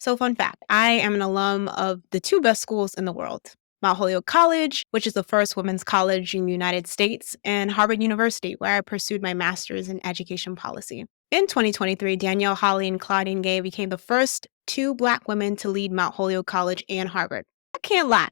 So, fun fact, I am an alum of the two best schools in the world: Mount Holyoke College, which is the first women's college in the United States, and Harvard University, where I pursued my master's in education policy. In 2023, Danielle Holly and Claudine Gay became the first two Black women to lead Mount Holyoke College and Harvard. I can't lie.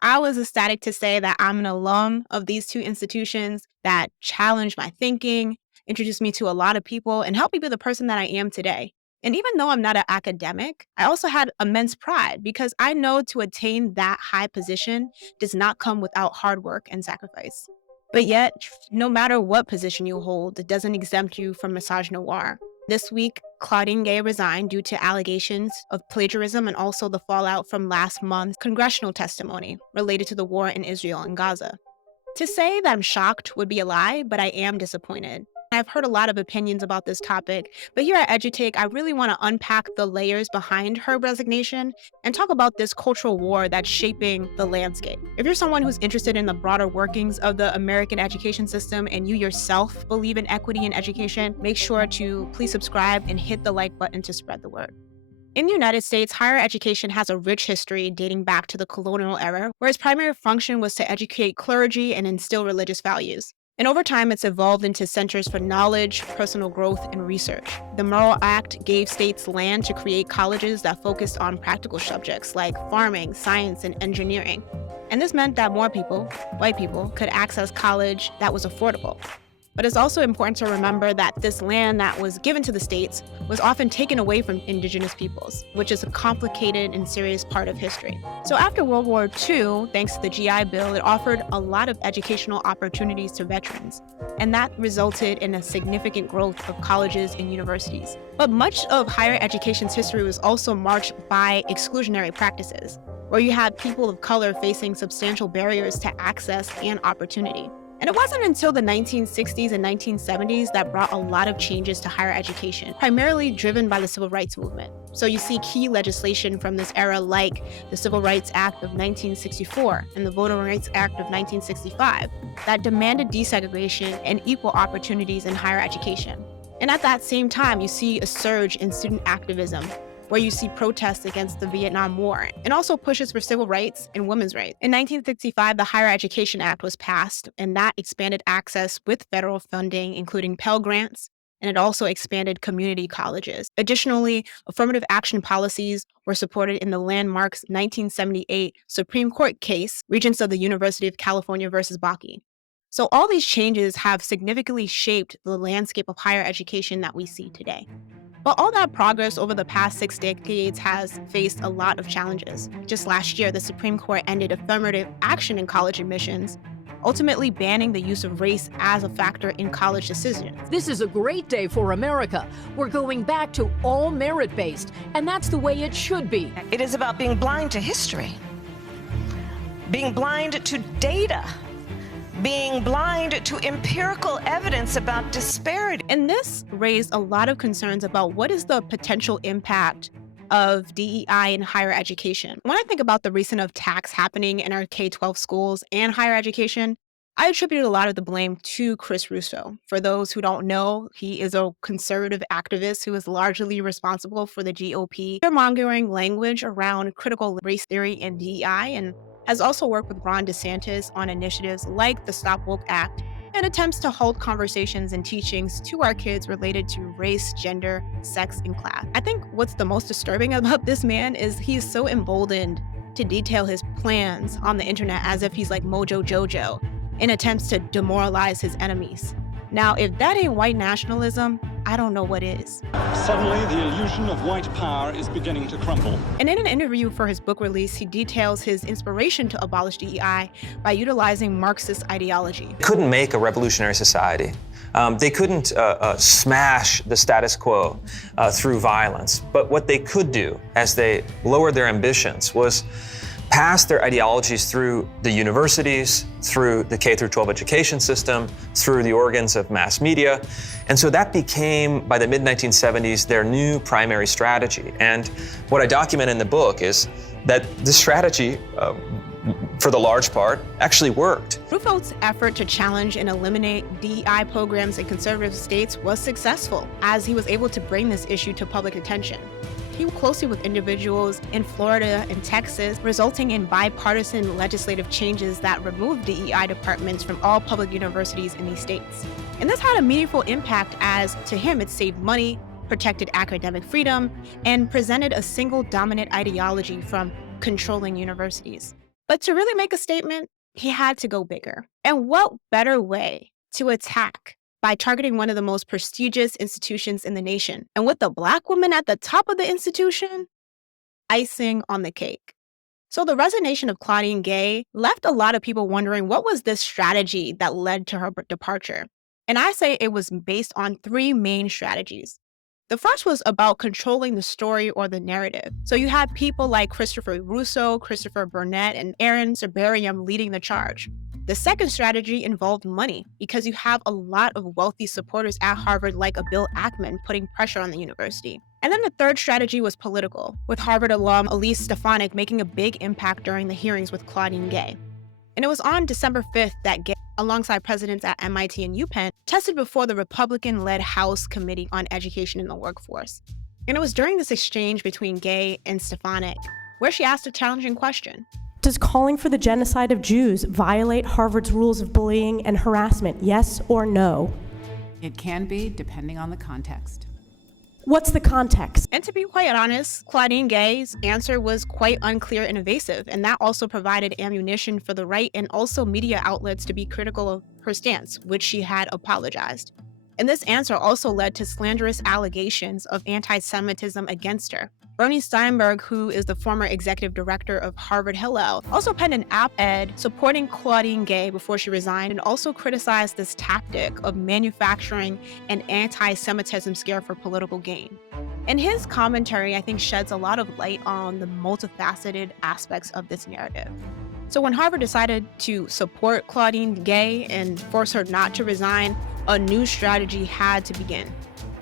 I was ecstatic to say that I'm an alum of these two institutions that challenged my thinking, introduced me to a lot of people, and helped me be the person that I am today. And even though I'm not an academic, I also had immense pride because I know to attain that high position does not come without hard work and sacrifice. But yet, no matter what position you hold, it doesn't exempt you from misogynoir. This week, Claudine Gay resigned due to allegations of plagiarism and also the fallout from last month's congressional testimony related to the war in Israel and Gaza. To say that I'm shocked would be a lie, but I am disappointed. I've heard a lot of opinions about this topic, but here at Edu-Take, I really want to unpack the layers behind her resignation and talk about this cultural war that's shaping the landscape. If you're someone who's interested in the broader workings of the American education system and you yourself believe in equity in education, make sure to please subscribe and hit the like button to spread the word. In the United States, higher education has a rich history dating back to the colonial era, where its primary function was to educate clergy and instill religious values. And over time, it's evolved into centers for knowledge, personal growth, and research. The Morrill Act gave states land to create colleges that focused on practical subjects like farming, science, and engineering. And this meant that more people, white people, could access college that was affordable. But it's also important to remember that this land that was given to the states was often taken away from indigenous peoples, which is a complicated and serious part of history. So after World War II, thanks to the GI Bill, it offered a lot of educational opportunities to veterans. And that resulted in a significant growth of colleges and universities. But much of higher education's history was also marked by exclusionary practices, where you had people of color facing substantial barriers to access and opportunity. And it wasn't until the 1960s and 1970s that brought a lot of changes to higher education, primarily driven by the Civil Rights Movement. So you see key legislation from this era like the Civil Rights Act of 1964 and the Voting Rights Act of 1965 that demanded desegregation and equal opportunities in higher education. And at that same time, you see a surge in student activism, where you see protests against the Vietnam War, and also pushes for civil rights and women's rights. In 1965, the Higher Education Act was passed, and that expanded access with federal funding, including Pell Grants, and it also expanded community colleges. Additionally, affirmative action policies were supported in the landmark 1978 Supreme Court case, Regents of the University of California versus Bakke. So all these changes have significantly shaped the landscape of higher education that we see today. But all that progress over the past 6 decades has faced a lot of challenges. Just last year, the Supreme Court ended affirmative action in college admissions, ultimately banning the use of race as a factor in college decisions. This is a great day for America. We're going back to all merit-based, and that's the way it should be. It is about being blind to history, being blind to data, being blind to empirical evidence about disparity. And this raised a lot of concerns about what is the potential impact of DEI in higher education. When I think about the recent attacks happening in our K-12 schools and higher education, I attribute a lot of the blame to Chris Rufo. For those who don't know, he is a conservative activist who is largely responsible for the GOP fear-mongering language around critical race theory and DEI, and has also worked with Ron DeSantis on initiatives like the Stop Woke Act and attempts to hold conversations and teachings to our kids related to race, gender, sex, and class. I think what's the most disturbing about this man is he is so emboldened to detail his plans on the internet as if he's like Mojo Jojo in attempts to demoralize his enemies. Now, if that ain't white nationalism, I don't know what is. Suddenly, the illusion of white power is beginning to crumble. And in an interview for his book release, he details his inspiration to abolish DEI by utilizing Marxist ideology. They couldn't make a revolutionary society. They couldn't smash the status quo through violence. But what they could do as they lowered their ambitions was pass their ideologies through the universities, through the K through 12 education system, through the organs of mass media. And so that became, by the mid-1970s, their new primary strategy. And what I document in the book is that this strategy, for the large part, actually worked. Rufo's effort to challenge and eliminate DEI programs in conservative states was successful, as he was able to bring this issue to public attention. He worked closely with individuals in Florida and Texas, resulting in bipartisan legislative changes that removed DEI departments from all public universities in these states. And this had a meaningful impact as, to him, it saved money, protected academic freedom, and presented a single dominant ideology from controlling universities. But to really make a statement, he had to go bigger. And what better way to attack by targeting one of the most prestigious institutions in the nation? And with the Black woman at the top of the institution, icing on the cake. So the resignation of Claudine Gay left a lot of people wondering, what was this strategy that led to her departure? And I say it was based on three main strategies. The first was about controlling the story or the narrative. So you had people like Christopher Russo, Christopher Burnett, and Aaron Cerberium leading the charge. The second strategy involved money, because you have a lot of wealthy supporters at Harvard like a Bill Ackman putting pressure on the university. And then the third strategy was political, with Harvard alum Elise Stefanik making a big impact during the hearings with Claudine Gay. And it was on December 5th that Gay, alongside presidents at MIT and UPenn, tested before the Republican-led House Committee on Education and the Workforce. And it was during this exchange between Gay and Stefanik where she asked a challenging question. Does calling for the genocide of Jews violate Harvard's rules of bullying and harassment, yes or no? It can be, depending on the context. What's the context? And to be quite honest, Claudine Gay's answer was quite unclear and evasive, and that also provided ammunition for the right and also media outlets to be critical of her stance, which she had apologized. And this answer also led to slanderous allegations of anti-Semitism against her. Bernie Steinberg, who is the former executive director of Harvard Hillel, also penned an op-ed supporting Claudine Gay before she resigned and also criticized this tactic of manufacturing an anti-Semitism scare for political gain. And his commentary, I think, sheds a lot of light on the multifaceted aspects of this narrative. So when Harvard decided to support Claudine Gay and force her not to resign, a new strategy had to begin.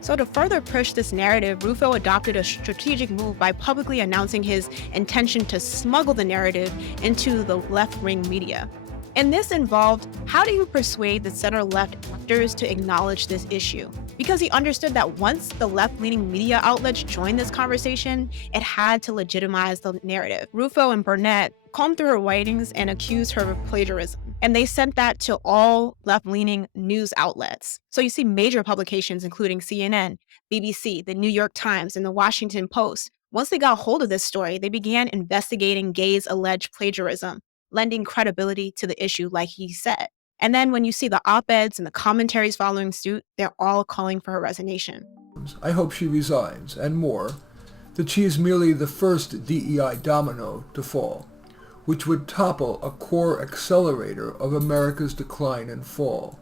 So to further push this narrative, Rufo adopted a strategic move by publicly announcing his intention to smuggle the narrative into the left-wing media. And this involved, how do you persuade the center-left actors to acknowledge this issue? Because he understood that once the left-leaning media outlets joined this conversation, it had to legitimize the narrative. Rufo and Burnett combed through her writings and accused her of plagiarism. And they sent that to all left-leaning news outlets. So you see major publications including CNN, BBC, the New York Times, and the Washington Post. Once they got hold of this story, they began investigating Gay's alleged plagiarism, lending credibility to the issue like he said. And then when you see the op-eds and the commentaries following suit, they're all calling for her resignation. I hope she resigns, and more, that she is merely the first DEI domino to fall, which would topple a core accelerator of America's decline and fall,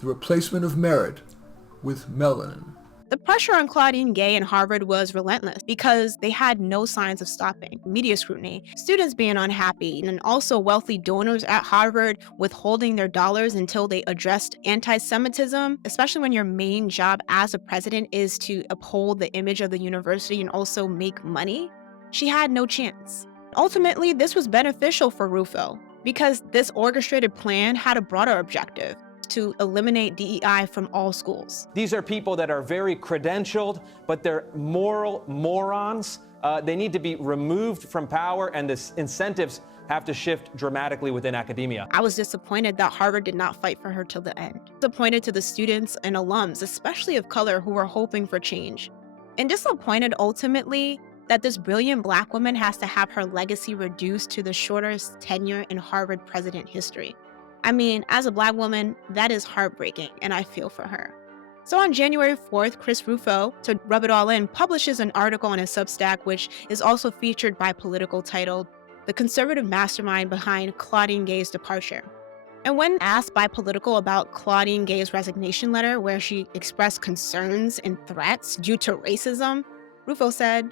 the replacement of merit with melanin. The pressure on Claudine Gay and Harvard was relentless because they had no signs of stopping. Media scrutiny, students being unhappy, and also wealthy donors at Harvard withholding their dollars until they addressed anti-Semitism, especially when your main job as a president is to uphold the image of the university and also make money. She had no chance. Ultimately, this was beneficial for Rufo because this orchestrated plan had a broader objective: to eliminate DEI from all schools. These are people that are very credentialed, but they're moral morons. They need to be removed from power, and the incentives have to shift dramatically within academia. I was disappointed that Harvard did not fight for her till the end. Disappointed to the students and alums, especially of color, who were hoping for change. And disappointed ultimately that this brilliant Black woman has to have her legacy reduced to the shortest tenure in Harvard president history. I mean, as a Black woman, that is heartbreaking, and I feel for her. So on January 4th, Chris Rufo, to rub it all in, publishes an article on his Substack, which is also featured by Political, titled "The Conservative Mastermind Behind Claudine Gay's Departure." And when asked by Political about Claudine Gay's resignation letter, where she expressed concerns and threats due to racism, Rufo said,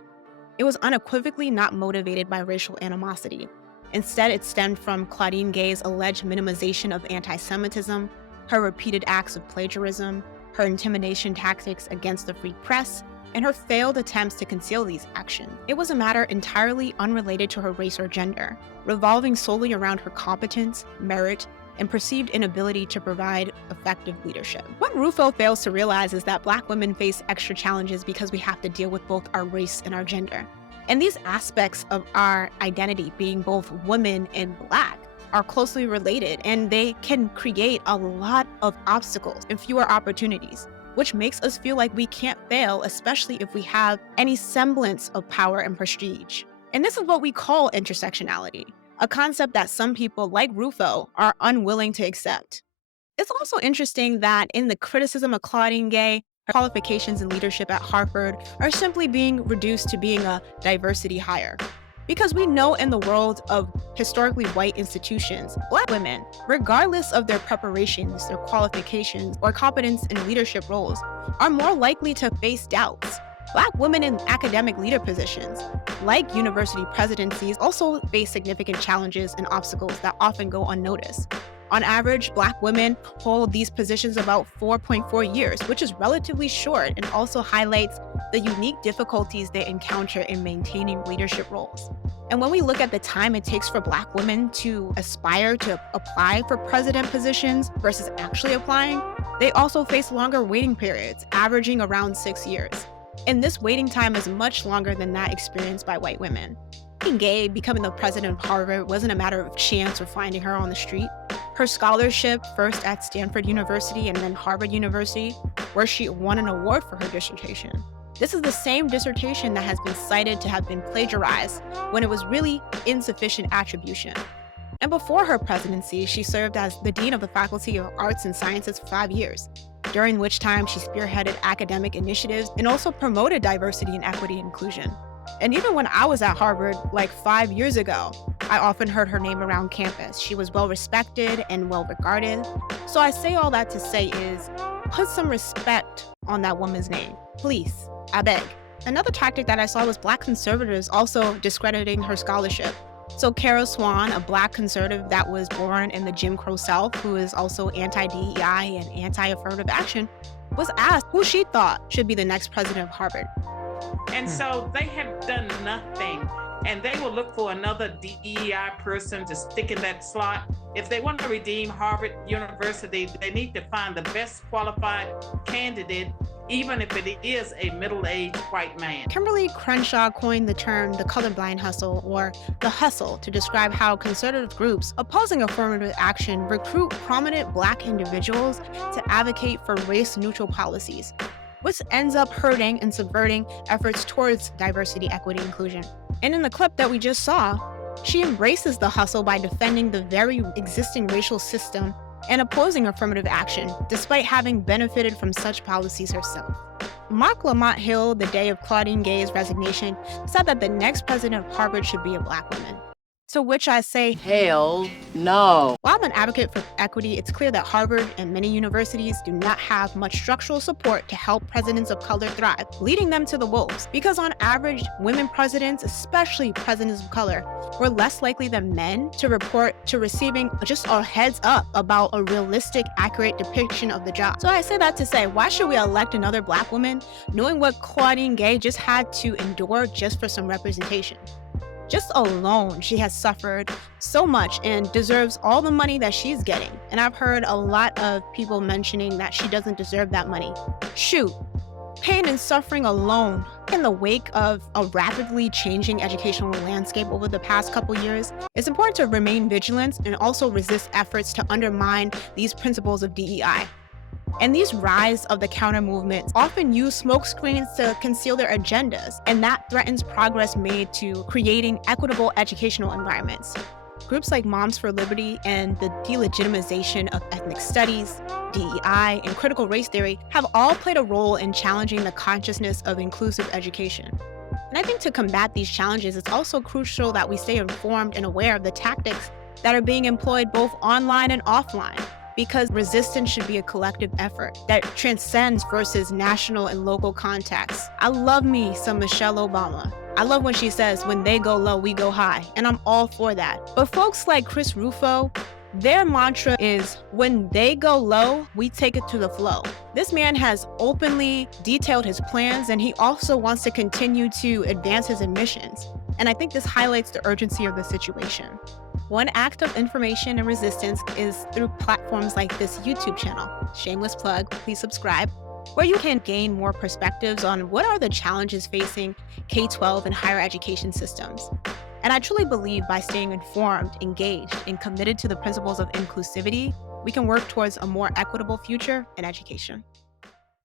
"It was unequivocally not motivated by racial animosity. Instead, it stemmed from Claudine Gay's alleged minimization of anti-Semitism, her repeated acts of plagiarism, her intimidation tactics against the free press, and her failed attempts to conceal these actions. It was a matter entirely unrelated to her race or gender, revolving solely around her competence, merit, and perceived inability to provide effective leadership. What Rufo fails to realize is that Black women face extra challenges because we have to deal with both our race and our gender. And these aspects of our identity, being both women and Black, are closely related, and they can create a lot of obstacles and fewer opportunities, which makes us feel like we can't fail, especially if we have any semblance of power and prestige. And this is what we call intersectionality, a concept that some people, like Rufo, are unwilling to accept. It's also interesting that in the criticism of Claudine Gay, her qualifications in leadership at Harvard are simply being reduced to being a diversity hire. Because we know in the world of historically white institutions, Black women, regardless of their preparations, their qualifications, or competence in leadership roles, are more likely to face doubts. Black women in academic leader positions, like university presidencies, also face significant challenges and obstacles that often go unnoticed. On average, Black women hold these positions about 4.4 years, which is relatively short and also highlights the unique difficulties they encounter in maintaining leadership roles. And when we look at the time it takes for Black women to aspire to apply for president positions versus actually applying, they also face longer waiting periods, averaging around 6 years. And this waiting time is much longer than that experienced by white women. Claudine Gay becoming the president of Harvard wasn't a matter of chance or finding her on the street. Her scholarship, first at Stanford University and then Harvard University, where she won an award for her dissertation. This is the same dissertation that has been cited to have been plagiarized when it was really insufficient attribution. And before her presidency, she served as the Dean of the Faculty of Arts and Sciences for 5 years, during which time she spearheaded academic initiatives and also promoted diversity and equity and inclusion. And even when I was at Harvard, like 5 years ago, I often heard her name around campus. She was well respected and well regarded. So I say all that to say is, put some respect on that woman's name, please. I beg. Another tactic that I saw was Black conservatives also discrediting her scholarship. So Carol Swan, a Black conservative that was born in the Jim Crow South, who is also anti-DEI and anti-affirmative action, was asked who she thought should be the next president of Harvard. And so they have done nothing, and they will look for another DEI person to stick in that slot. If they want to redeem Harvard University, they need to find the best qualified candidate, even if it is a middle-aged white man. Kimberly Crenshaw coined the term the colorblind hustle, or the hustle, to describe how conservative groups opposing affirmative action recruit prominent Black individuals to advocate for race-neutral policies, which ends up hurting and subverting efforts towards diversity, equity, inclusion. And in the clip that we just saw, she embraces the hustle by defending the very existing racial system and opposing affirmative action, despite having benefited from such policies herself. Mark Lamont Hill, the day of Claudine Gay's resignation, said that the next president of Harvard should be a Black woman. To which I say, hell no. While I'm an advocate for equity, it's clear that Harvard and many universities do not have much structural support to help presidents of color thrive, leading them to the wolves. Because on average, women presidents, especially presidents of color, were less likely than men to report to receiving just a heads up about a realistic, accurate depiction of the job. So I say that to say, why should we elect another Black woman, knowing what Claudine Gay just had to endure just for some representation? Just alone, she has suffered so much and deserves all the money that she's getting. And I've heard a lot of people mentioning that she doesn't deserve that money. Shoot, pain and suffering alone. In the wake of a rapidly changing educational landscape over the past couple years, it's important to remain vigilant and also resist efforts to undermine these principles of DEI. And these rise of the counter movements often use smokescreens to conceal their agendas, and that threatens progress made to creating equitable educational environments. Groups like Moms for Liberty and the delegitimization of ethnic studies, DEI, and critical race theory have all played a role in challenging the consciousness of inclusive education. And I think to combat these challenges, it's also crucial that we stay informed and aware of the tactics that are being employed both online and offline, because resistance should be a collective effort that transcends versus national and local contexts. I love me some Michelle Obama. I love when she says, when they go low, we go high, and I'm all for that. But folks like Chris Rufo, their mantra is, when they go low, we take it to the flow. This man has openly detailed his plans, and he also wants to continue to advance his ambitions. And I think this highlights the urgency of the situation. One act of information and resistance is through platforms like this YouTube channel. Shameless plug, please subscribe, where you can gain more perspectives on what are the challenges facing K-12 and higher education systems. And I truly believe by staying informed, engaged, and committed to the principles of inclusivity, we can work towards a more equitable future in education.